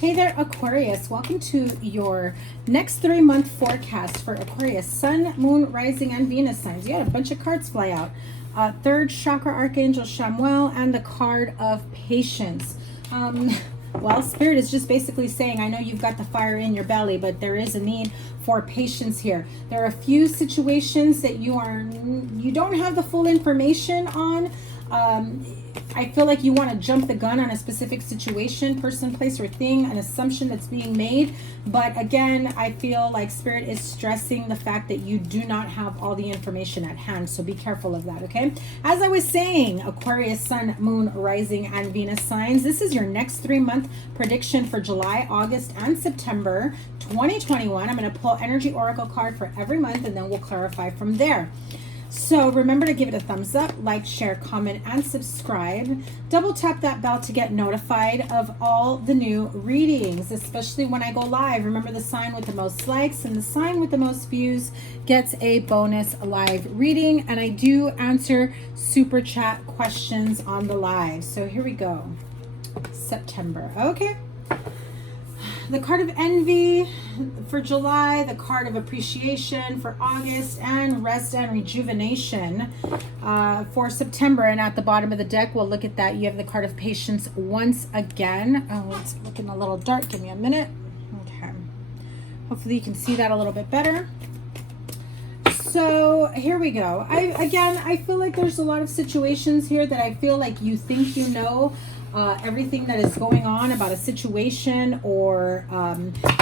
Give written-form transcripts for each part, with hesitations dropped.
Hey there, Aquarius. Welcome to your next 3-month forecast for Aquarius. Sun, Moon, Rising, and Venus signs. You had a bunch of cards fly out. Third Chakra Archangel Chamuel and the card of Patience. Well, Spirit is just basically saying, I know you've got the fire in your belly, but there is a need for patience here. There are a few situations that you don't have the full information on. I feel like you want to jump the gun on a specific situation, person, place, or thing, an assumption that's being made. But again, I feel like Spirit is stressing the fact that you do not have all the information at hand. So be careful of that, okay? As I was saying, Aquarius, Sun, Moon, Rising, and Venus signs, this is your next 3-month prediction for July, August, and September 2021. I'm going to pull Energy Oracle card for every month, and then we'll clarify from there. So remember to give it a thumbs up, like, share, comment, and subscribe. Double tap that bell to get notified of all the new readings, especially when I go live. Remember, the sign with the most likes and the sign with the most views gets a bonus live reading. And I do answer super chat questions on the live. So here we go. September. Okay. The card of envy for July, the card of appreciation for August, and rest and rejuvenation for September. And at the bottom of the deck, we'll look at that. You have the card of patience once again. Oh, it's looking a little dark. Give me a minute. Okay. Hopefully you can see that a little bit better. So here we go. I feel like there's a lot of situations here that I feel like you think you know everything that is going on about a situation, or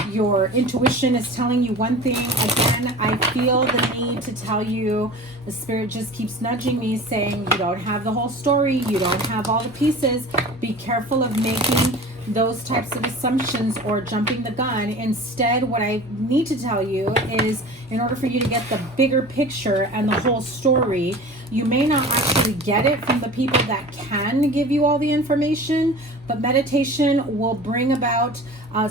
your intuition is telling you one thing. Again, I feel the need to tell you, the Spirit just keeps nudging me saying you don't have the whole story, you don't have all the pieces. Be careful of making those types of assumptions or jumping the gun. Instead, what I need to tell you is, in order for you to get the bigger picture and the whole story, you may not actually get it from the people that can give you all the information, but meditation will bring about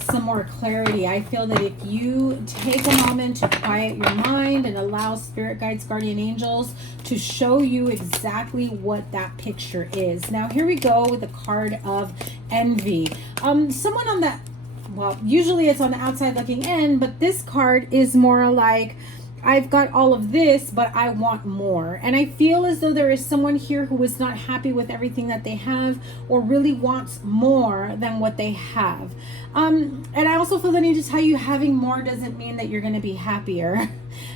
some more clarity. I feel that if you take a moment to quiet your mind and allow spirit guides, guardian angels to show you exactly what that picture is. Now, here we go with the card of envy. Someone on that, well, usually it's on the outside looking in, but this card is more like, I've got all of this, but I want more. And I feel as though there is someone here who is not happy with everything that they have, or really wants more than what they have. And I also feel the need to tell you, having more doesn't mean that you're going to be happier.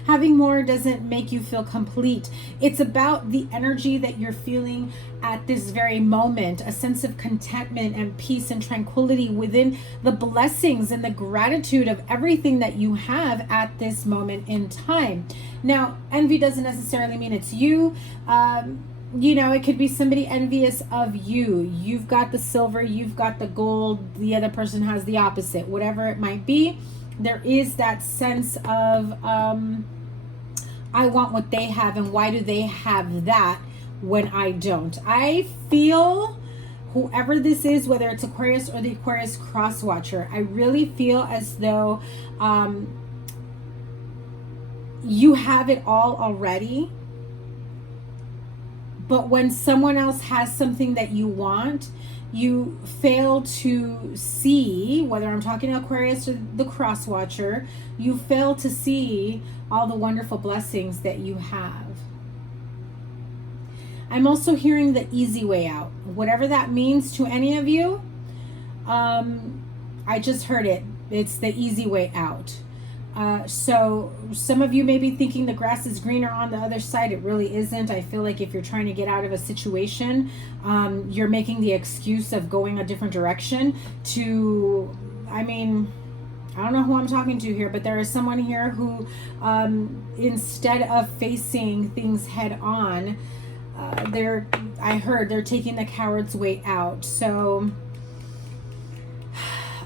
Having more doesn't make you feel complete. It's about the energy that you're feeling at this very moment, a sense of contentment and peace and tranquility within the blessings and the gratitude of everything that you have at this moment in time. Now, envy doesn't necessarily mean it's you. You know, it could be somebody envious of you. You've got the silver, you've got the gold, the other person has the opposite. Whatever it might be, there is that sense of, I want what they have, and why do they have that when I don't? I feel, whoever this is, whether it's Aquarius or the Aquarius cross watcher, I really feel as though you have it all already. But when someone else has something that you want, you fail to see, whether I'm talking to Aquarius or the cross watcher, you fail to see all the wonderful blessings that you have. I'm also hearing the easy way out. Whatever that means to any of you, I just heard it. It's the easy way out. So some of you may be thinking the grass is greener on the other side. It really isn't. I feel like if you're trying to get out of a situation, you're making the excuse of going a different direction to, I mean, I don't know who I'm talking to here, but there is someone here who, instead of facing things head on, I heard they're taking the coward's way out. So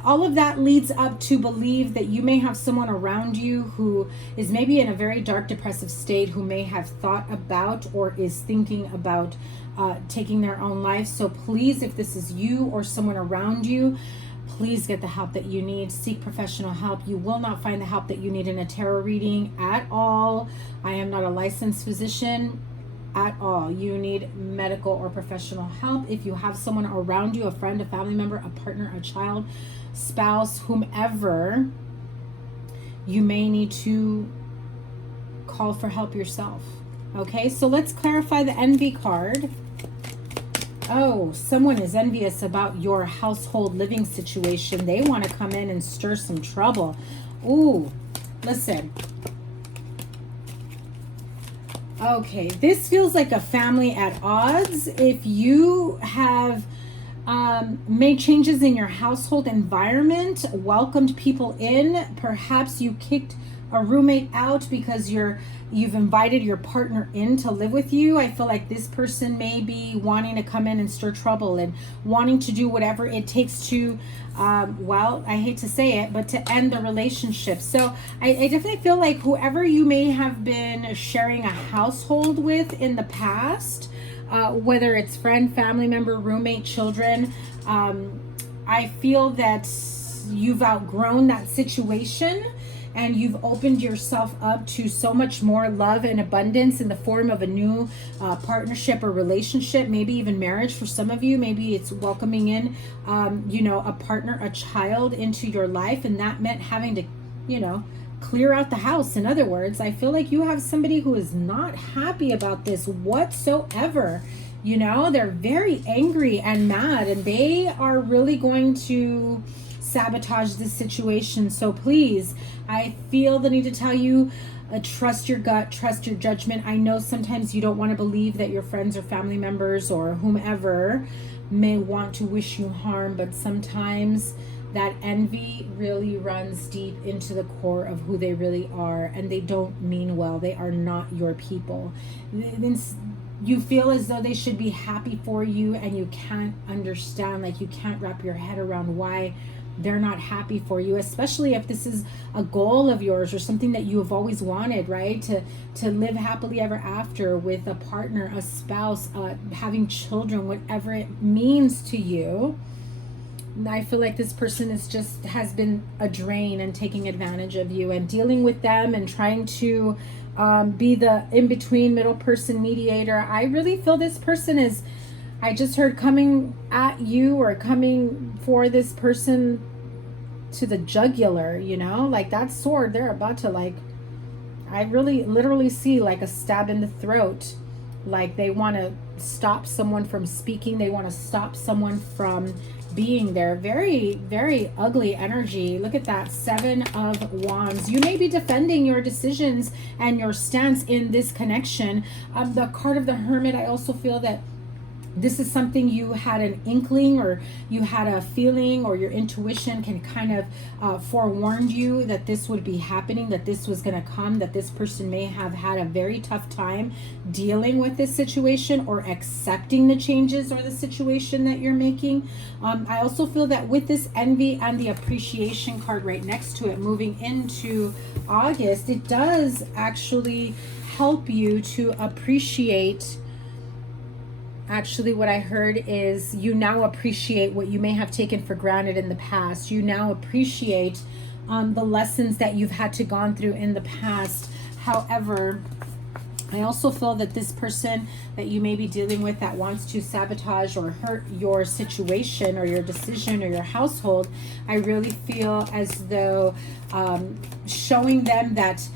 all of that leads up to believe that you may have someone around you who is maybe in a very dark, depressive state, who may have thought about or is thinking about taking their own life. So please, if this is you or someone around you, please get the help that you need. Seek professional help. You will not find the help that you need in a tarot reading at all. I am not a licensed physician at all. You need medical or professional help. If you have someone around you, a friend, a family member, a partner, a child, spouse, whomever, you may need to call for help yourself. Okay, so let's clarify the envy card. Oh, someone is envious about your household living situation. They want to come in and stir some trouble. Ooh, listen. Okay, this feels like a family at odds. If you have made changes in your household environment, welcomed people in, perhaps you kicked a roommate out because you've invited your partner in to live with you. I feel like this person may be wanting to come in and stir trouble and wanting to do whatever it takes to well, I hate to say it, but to end the relationship. So I definitely feel like whoever you may have been sharing a household with in the past, whether it's friend, family member, roommate, children, I feel that you've outgrown that situation and you've opened yourself up to so much more love and abundance in the form of a new partnership or relationship, maybe even marriage for some of you. Maybe it's welcoming in, you know, a partner, a child into your life, and that meant having to, you know, clear out the house. In other words, I feel like you have somebody who is not happy about this whatsoever. You know, they're very angry and mad, and they are really going to sabotage this situation. So please, I feel the need to tell you, trust your gut, trust your judgment. I know sometimes you don't want to believe that your friends or family members or whomever may want to wish you harm, but sometimes that envy really runs deep into the core of who they really are, and they don't mean well. They are not your people. You feel as though they should be happy for you, and you can't understand, like you can't wrap your head around why they're not happy for you, especially if this is a goal of yours or something that you have always wanted, right? To live happily ever after with a partner, a spouse, having children, whatever it means to you. I feel like this person has been a drain and taking advantage of you, and dealing with them and trying to be the in-between middle person mediator. I really feel this person is, I just heard, coming at you or coming for this person to the jugular, you know, like that sword. They're about to, like, I really literally see like a stab in the throat. Like they want to stop someone from speaking. They want to stop someone from being there. Very, very ugly energy. Look at that, 7 of Wands. You may be defending your decisions and your stance in this connection. The card of the Hermit, I also feel that this is something you had an inkling, or you had a feeling, or your intuition can kind of forewarned you that this would be happening, that this was going to come, that this person may have had a very tough time dealing with this situation or accepting the changes or the situation that you're making. I also feel that with this envy and the appreciation card right next to it, moving into August, it does actually help you to appreciate. Actually, what I heard is you now appreciate what you may have taken for granted in the past. You now appreciate the lessons that you've had to gone through in the past. However, I also feel that this person that you may be dealing with that wants to sabotage or hurt your situation or your decision or your household, I really feel as though showing them that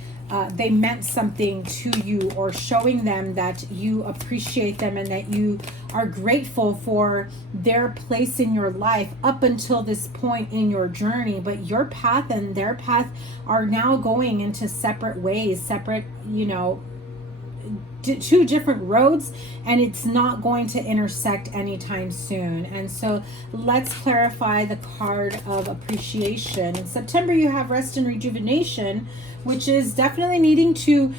they meant something to you, or showing them that you appreciate them and that you are grateful for their place in your life up until this point in your journey. But your path and their path are now going into separate ways, separate, you know, two different roads, and it's not going to intersect anytime soon. And so let's clarify the card of appreciation. In September, you have rest and rejuvenation, which is definitely needing to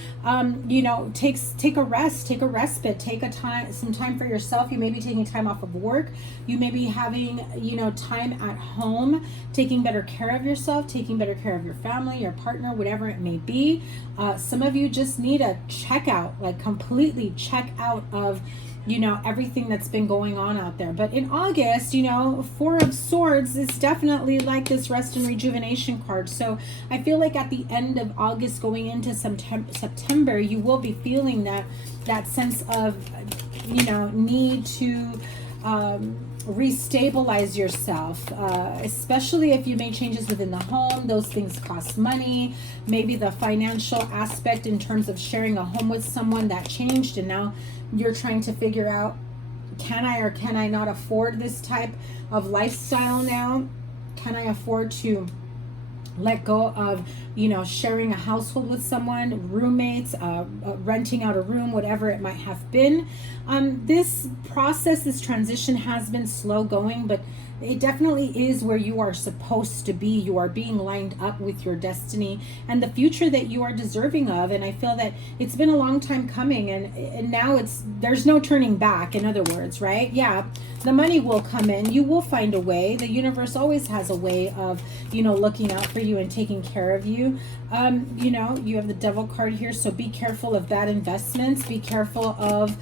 you know, take a rest, take a respite, take some time for yourself. You may be taking time off of work. You may be having, you know, time at home, taking better care of yourself, taking better care of your family, your partner, whatever it may be. Some of you just need a check out, like completely check out of, you know, everything that's been going on out there. But in August, you know, 4 of Swords is definitely like this rest and rejuvenation card. So I feel like at the end of August going into September, you will be feeling that sense of, you know, need to restabilize yourself, especially if you make changes within the home. Those things cost money. Maybe the financial aspect in terms of sharing a home with someone that changed, and now you're trying to figure out, can I or can I not afford this type of lifestyle now? Can I afford to let go of, you know, sharing a household with someone, roommates, renting out a room, whatever it might have been. This process, this transition has been slow going, but it definitely is where you are supposed to be. You are being lined up with your destiny and the future that you are deserving of. And I feel that it's been a long time coming, and now there's no turning back, in other words, right? Yeah, the money will come in. You will find a way. The universe always has a way of, you know, looking out for you and taking care of you. You know, you have the Devil card here, so be careful of bad investments. Be careful of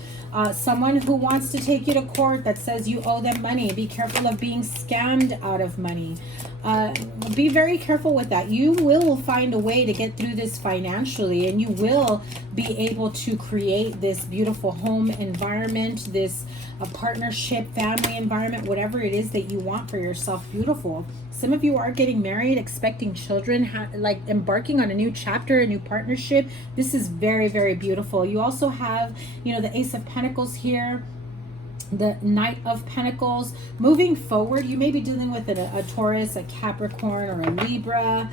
someone who wants to take you to court that says you owe them money. Be careful of being scammed out of money. Be very careful with that. You will find a way to get through this financially, and you will be able to create this beautiful home environment, this partnership, family environment, whatever it is that you want for yourself. Beautiful. Some of you are getting married, expecting children, like embarking on a new chapter, a new partnership. This is very, very beautiful. You also have, you know, the Ace of Pentacles here, the Knight of Pentacles. Moving forward, you may be dealing with a Taurus, a Capricorn, or a Libra,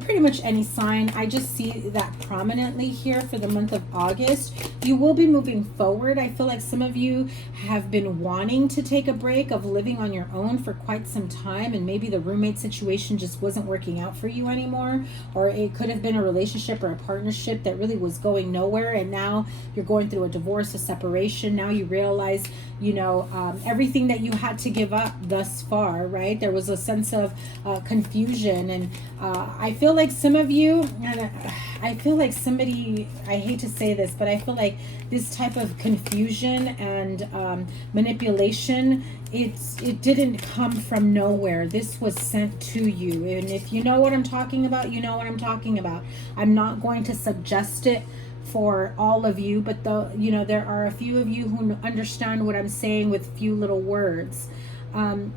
pretty much any sign. I just see that prominently here for the month of August. You will be moving forward. I feel like some of you have been wanting to take a break of living on your own for quite some time, and maybe the roommate situation just wasn't working out for you anymore, or it could have been a relationship or a partnership that really was going nowhere, and now you're going through a divorce, a separation. Now you realize, you know, everything that you had to give up thus far, right? There was a sense of confusion, and I feel like some of you, and I feel like somebody, I hate to say this, but I feel like this type of confusion and manipulation, it didn't come from nowhere. This was sent to you, and if you know what I'm talking about, you know what I'm talking about. I'm not going to suggest it for all of you, but you know, there are a few of you who understand what I'm saying with few little words.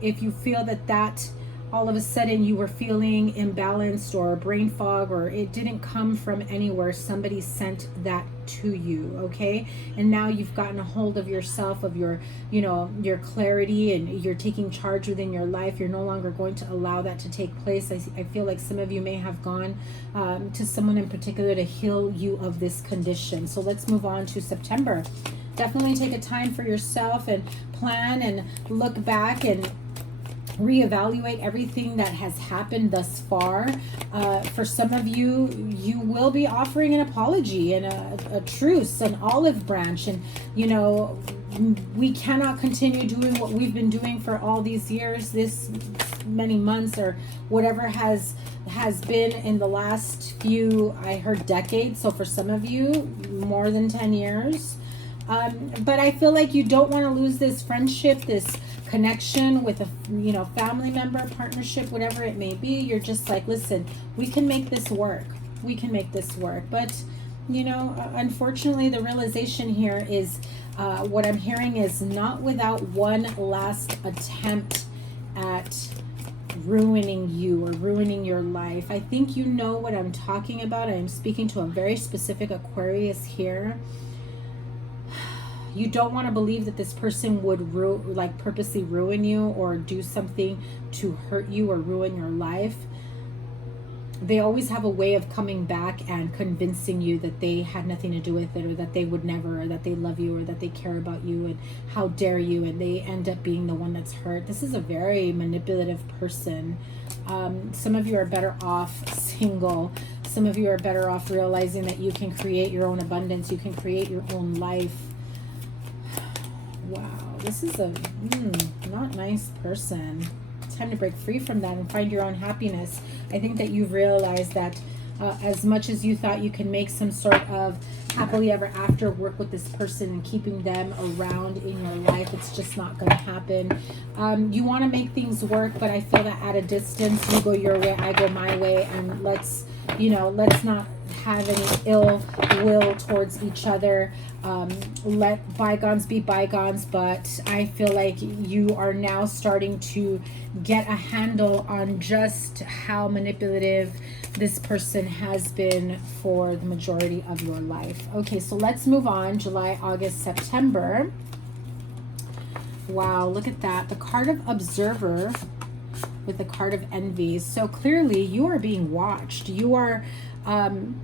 If you feel that all of a sudden you were feeling imbalanced or brain fog, or it didn't come from anywhere, somebody sent that to you, okay? And now you've gotten a hold of yourself, of your, you know, your clarity, and you're taking charge within your life. You're no longer going to allow that to take place. I feel like some of you may have gone to someone in particular to heal you of this condition. So let's move on to September. Definitely take a time for yourself and plan and look back and reevaluate everything that has happened thus far. For some of you, you will be offering an apology and a truce, an olive branch, and you know, we cannot continue doing what we've been doing for all these years, this many months, or whatever has been in the last few, I heard decades. So for some of you, more than 10 years. But I feel like you don't want to lose this friendship, this connection with a, you know, family member, partnership, whatever it may be. You're just like, listen, we can make this work. We can make this work. But, you know, unfortunately, the realization here is what I'm hearing is not without one last attempt at ruining you or ruining your life. I think you know what I'm talking about. I am speaking to a very specific Aquarius here. You don't want to believe that this person would like purposely ruin you or do something to hurt you or ruin your life. They always have a way of coming back and convincing you that they had nothing to do with it, or that they would never, or that they love you, or that they care about you, and how dare you, and they end up being the one that's hurt. This is a very manipulative person. Some of you are better off single. Some of you are better off realizing that you can create your own abundance. You can create your own life. Wow, this is a not nice person. Time to break free from that and find your own happiness. I think that you've realized that as much as you thought you can make some sort of happily ever after work with this person and keeping them around in your life, it's just not going to happen. You want to make things work, but I feel that at a distance, you go your way, I go my way, and let's not have any ill will towards each other. Let bygones be bygones, but I feel like you are now starting to get a handle on just how manipulative this person has been for the majority of your life. Okay, so let's move on. July, August, September. Wow, look at that. The card of Observer with the card of Envy. So clearly you are being watched. You are,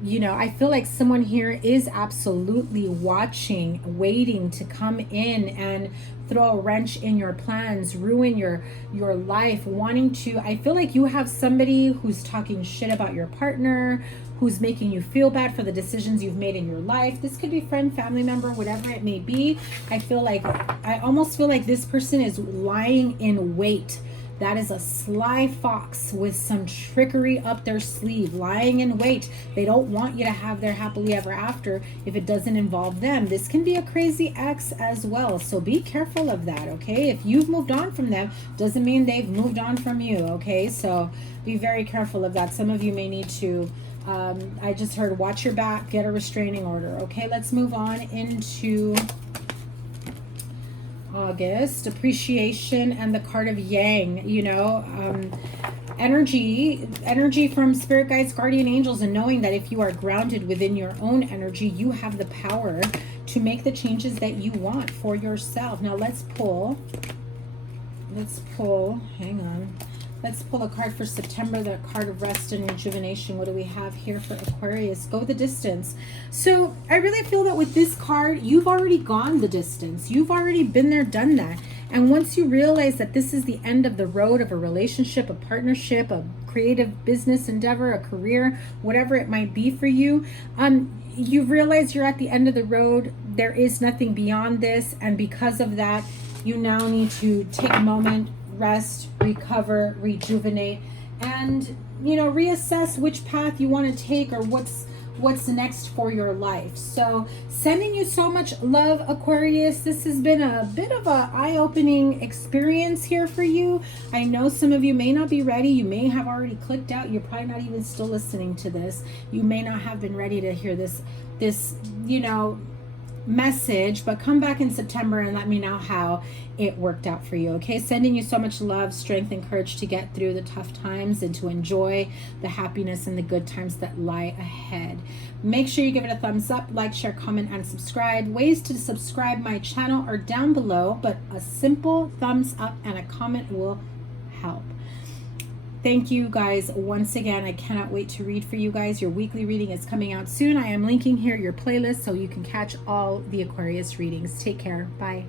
you know, I feel like someone here is absolutely watching, waiting to come in and throw a wrench in your plans, ruin your life, wanting to, I feel like you have somebody who's talking shit about your partner, who's making you feel bad for the decisions you've made in your life. This could be friend, family member, whatever it may be. I almost feel like this person is lying in wait. That is a sly fox with some trickery up their sleeve, lying in wait. They don't want you to have their happily ever after if it doesn't involve them. This can be a crazy ex as well, so be careful of that, okay? If you've moved on from them, doesn't mean they've moved on from you, okay? So be very careful of that. Some of you may need to, I just heard, watch your back, get a restraining order, okay? Let's move on into August. Appreciation and the card of Yang, you know, energy from spirit guides, guardian angels, and knowing that if you are grounded within your own energy, you have the power to make the changes that you want for yourself. Now let's pull, hang on. Let's pull a card for September, the card of rest and rejuvenation. What do we have here for Aquarius? Go the distance. So I really feel that with this card, you've already gone the distance. You've already been there, done that. And once you realize that this is the end of the road of a relationship, a partnership, a creative business endeavor, a career, whatever it might be for you, you realize you're at the end of the road. There is nothing beyond this. And because of that, you now need to take a moment, rest, recover, rejuvenate, and, you know, reassess which path you want to take or what's next for your life. So sending you so much love, Aquarius. This has been a bit of a eye-opening experience here for you. I know some of you may not be ready. You may have already clicked out. You're probably not even still listening to this. You may not have been ready to hear this, you know, message, but come back in September and let me know how it worked out for you, okay? Sending you so much love, strength, and courage to get through the tough times and to enjoy the happiness and the good times that lie ahead. Make sure you give it a thumbs up, like, share, comment, and subscribe. Ways to subscribe my channel are down below, but a simple thumbs up and a comment will help. Thank you guys once again. I cannot wait to read for you guys. Your weekly reading is coming out soon. I am linking here your playlist so you can catch all the Aquarius readings. Take care. Bye.